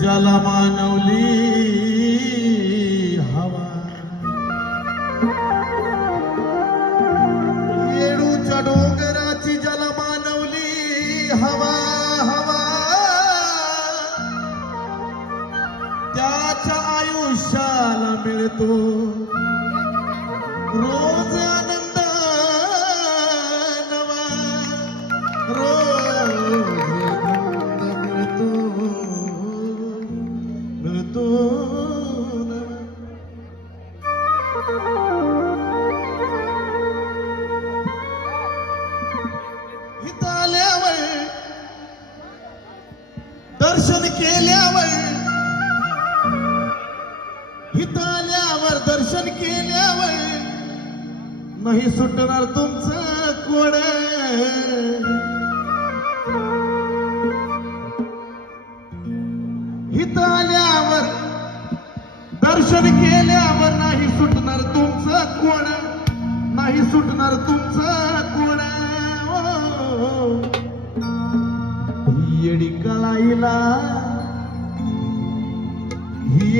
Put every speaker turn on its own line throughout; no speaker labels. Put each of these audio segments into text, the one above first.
ज्याला मानवली आल्यावर दर्शन केल्यावर हित आल्यावर दर्शन केल्यावर नाही सुटणार तुमचं कलाईला. ही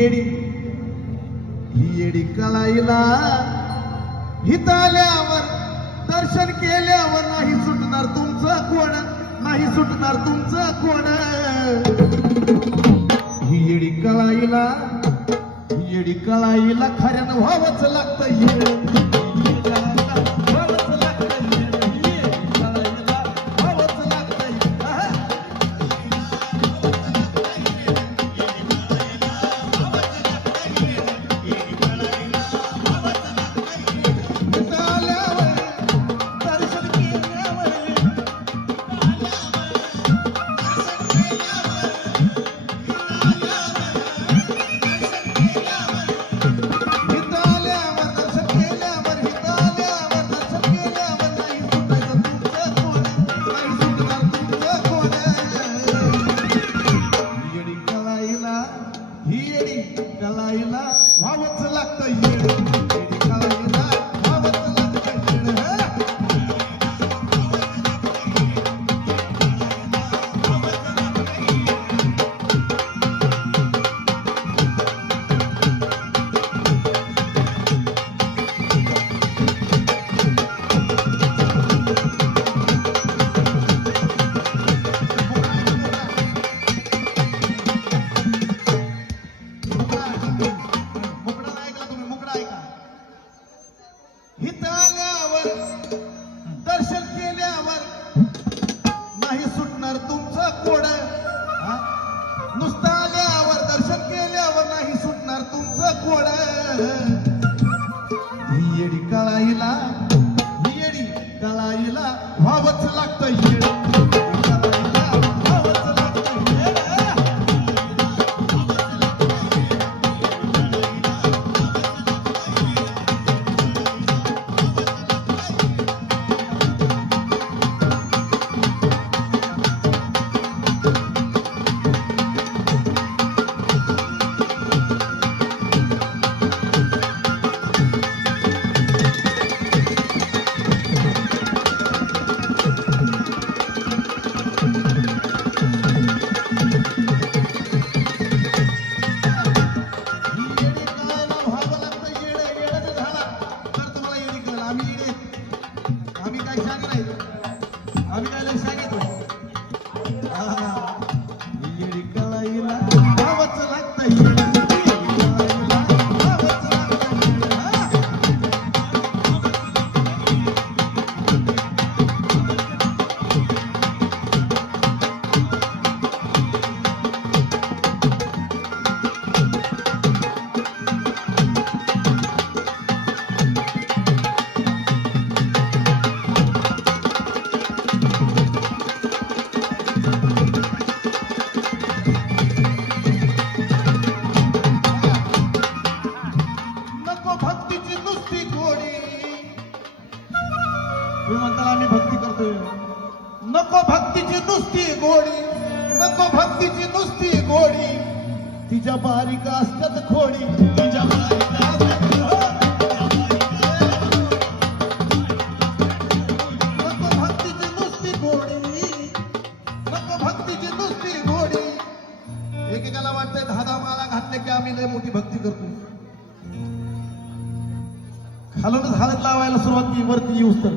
येडी कलाईला. हिताल्यावर दर्शन केल्यावर नाही सुटणार तुमचं कोण नाही सुटणार तुमचं कोण. ही कलाईला ही कलाईला खऱ्यानं व्हावंच लागतं येड. आईला व्हावंच लागतं हे. खालूनच हालत लावायला सुरुवात केली वरती येऊस तर.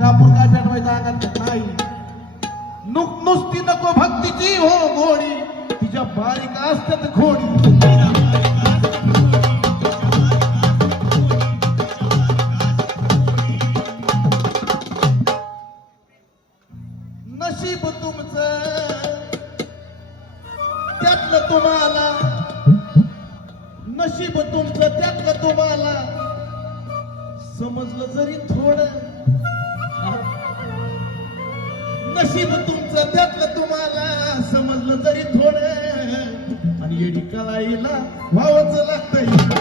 कापूर काय पेटवायचा अंगात? नाही. नुक नुसती नको भक्तीची हो गोडी तिच्या बारीक असतात घोडी समजलं तरी थोडं. आणि येडी कलाईला व्हावंच लागतं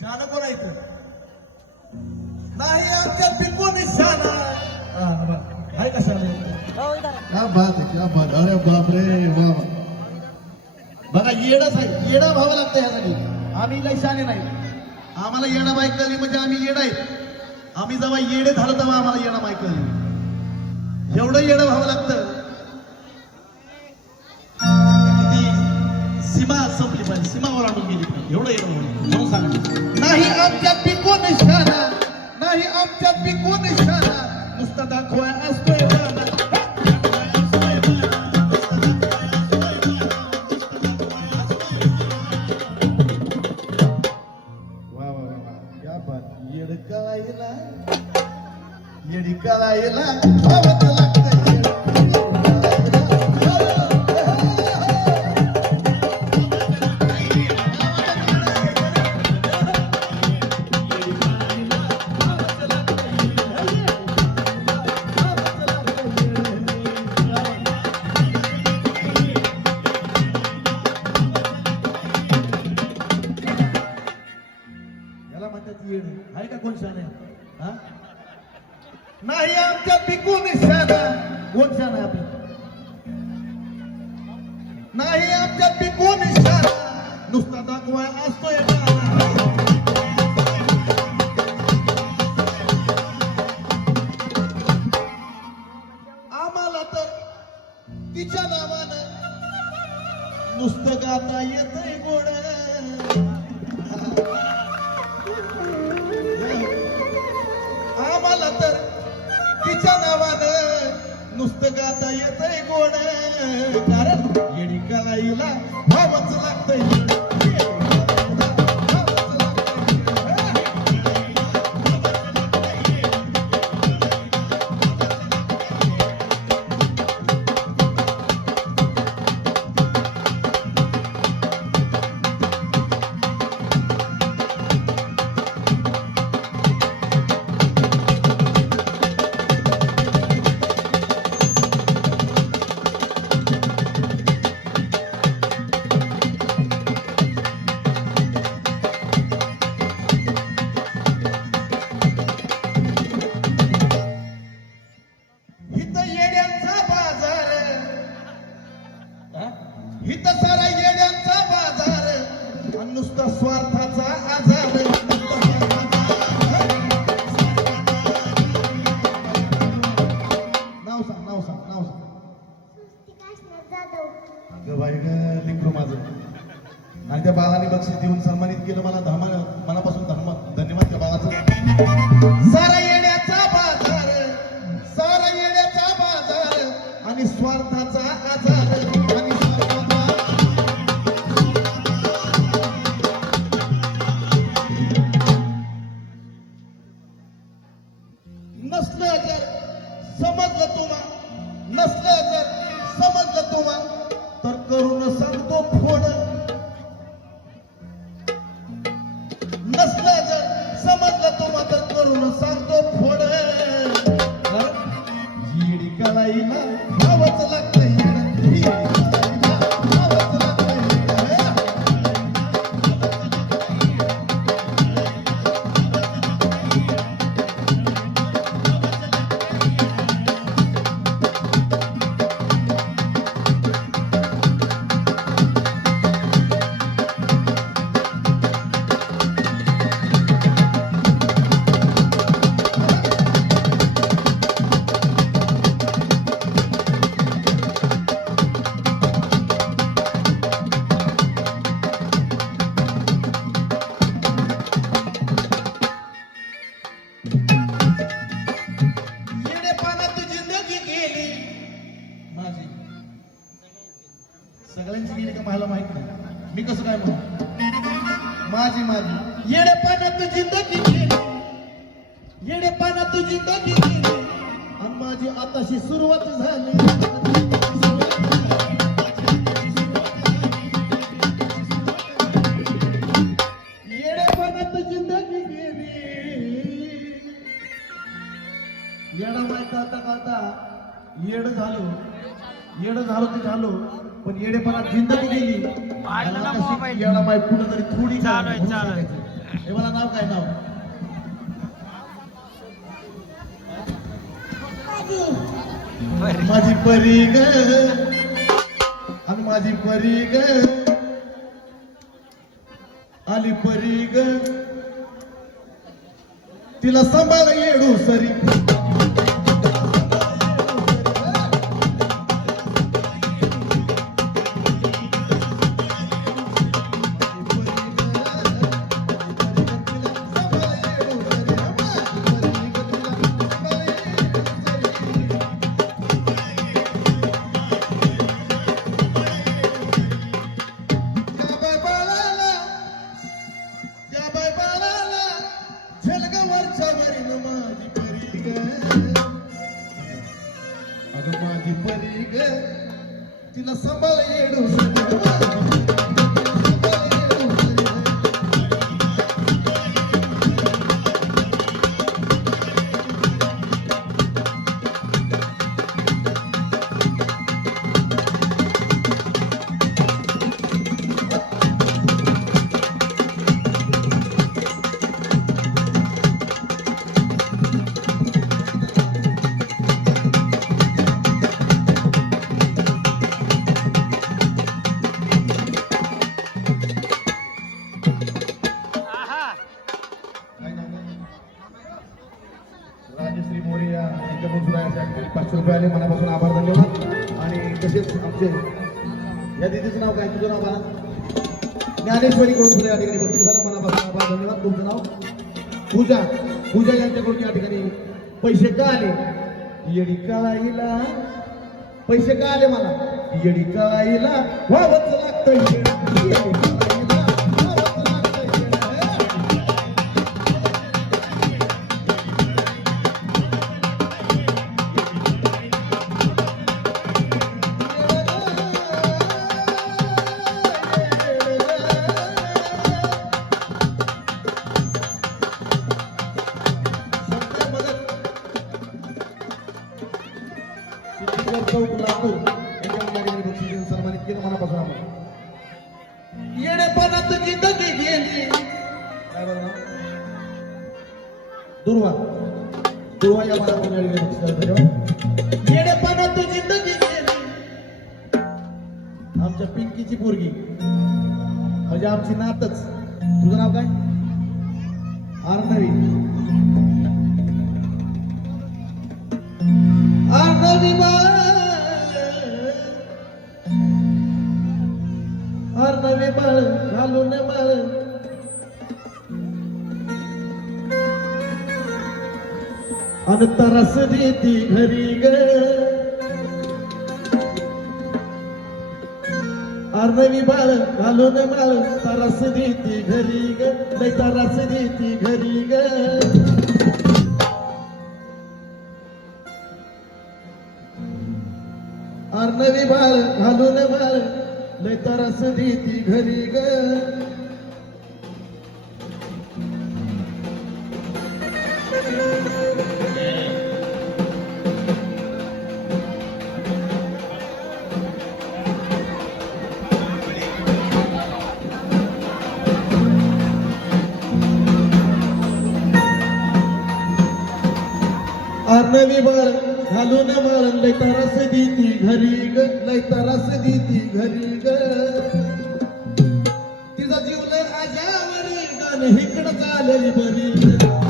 शाना कोण आहे इथं? नाही आमच्यात बी कोण शाना हा, बरं. आहे का शाना क्या बात आहे क्या बात अरे बाप रे वा वा. बघा येडच आहे येडा व्हावं लागतं ह्यासाठी. आम्ही लय शाने नाही. आम्हाला येडा बाईक कळली म्हणजे आम्ही येड आहेत. आम्ही जेव्हा येडे झालो तेव्हा आम्हाला येडा बाईक कळली एवढं येडं व्हावं लागतं. सीमा संपली पाहिजे सीमा ओलांडून गेली पाहिजे एवढं येडं म्हणून नाही आमच्यात पिकून कोण नाही आमच्यात बी कोण नुसता दाखवाय असतो नाही नुसता दाखवाय असतोय आम्हाला तर तिच्या नावानं नुसतं गाता येतंय गोड आम्हाला तर तिच्या नावानं नुसतं गाता येतंय गोड. कारण येडी कलाईला भावच लागतंय. आणि त्या बाळाने बक्षीस देऊन सन्मानित केलं. मला धर्मा मनापासून धर्म धन्यवाद त्या बाळाचं. गलाईला भावच लागतं कसं काय म्हणू? माझी माझी. येडे पाण्यात जिंदगी गेली येडे पाण्यात जिंदगी गेली आणि माझी आताशी सुरुवात झाली. येडे पाण्यात जिंदगी गेली येडा माय काढता काढता येड झालो. येड झालो ते झालो. पण येडेपणात जिंदगी गेली.
पाडलं ना
आणि आता
मोबाईल.
येडा माय कुठं तरी थोडी
चालू चालू.
हे मला नाव काय नाव? माझी परी ग. आणि माझी परी ग. आली परी ग. तिला सांभाळ येडू सरी. पूजा या ठिकाणी पैसे का आले? येडी कळाईला पैसे का आले मला? येडी कळाईला व्हावंच लागतं दुर्वा. दुर्वा या मला गेली आमच्या पिंकीची पोरगी. म्हणजे आमची नातच. तुझं नाव काय? आर्नवी. अन तरस देती घरी ग. अर्धवी बाळ घालून माळ तरस देती घरी ग. लय तरस देती घरी ग. अर्णवी बाळ घालून माळ लय तरस देती घरी ग. अर्णवी बाळ घालून बाळ लय तरस देती घरी ग लय तरस देती घरी ग. तिचा जीव लय आजावरी गाणं हिकडं चालली बरी.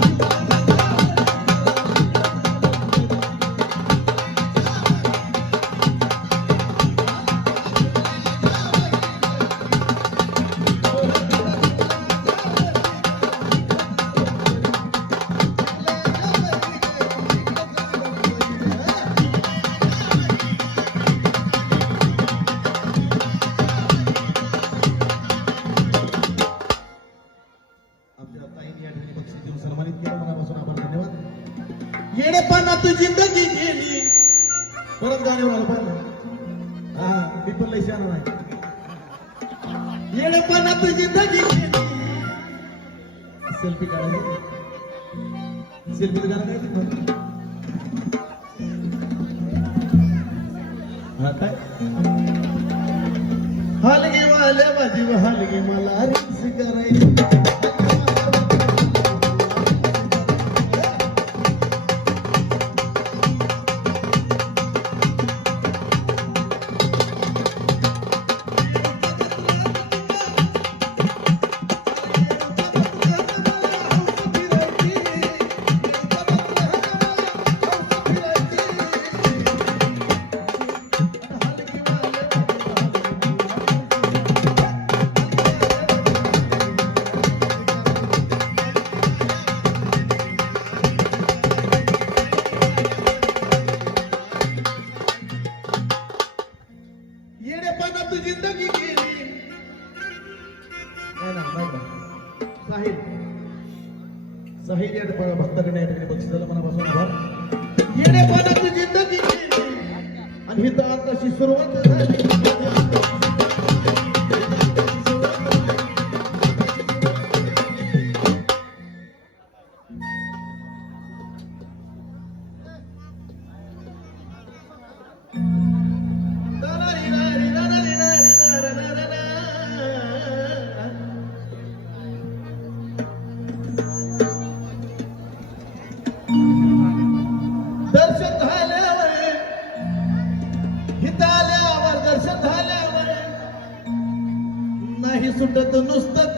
परत गाण्यावर पाहिलं. हा मी पण लय शहाणा नाही येडेपणात जिंदगी गेली सेल्फी काढायची सेल्फी गाणं काय हा काय? हलगे वाल्या माझी हलगे मला रील्स करायची. येडेपणात जिंदगी गेली नाही ना नाही का साहिल. साहिल या भक्ताकडे या ठिकाणी बक्षिसाला मनापासून आभार. येणे येडेपणात जिंदगी गेली आणि ही तर आताशी सुरुवात झाली. सुटत नुसतं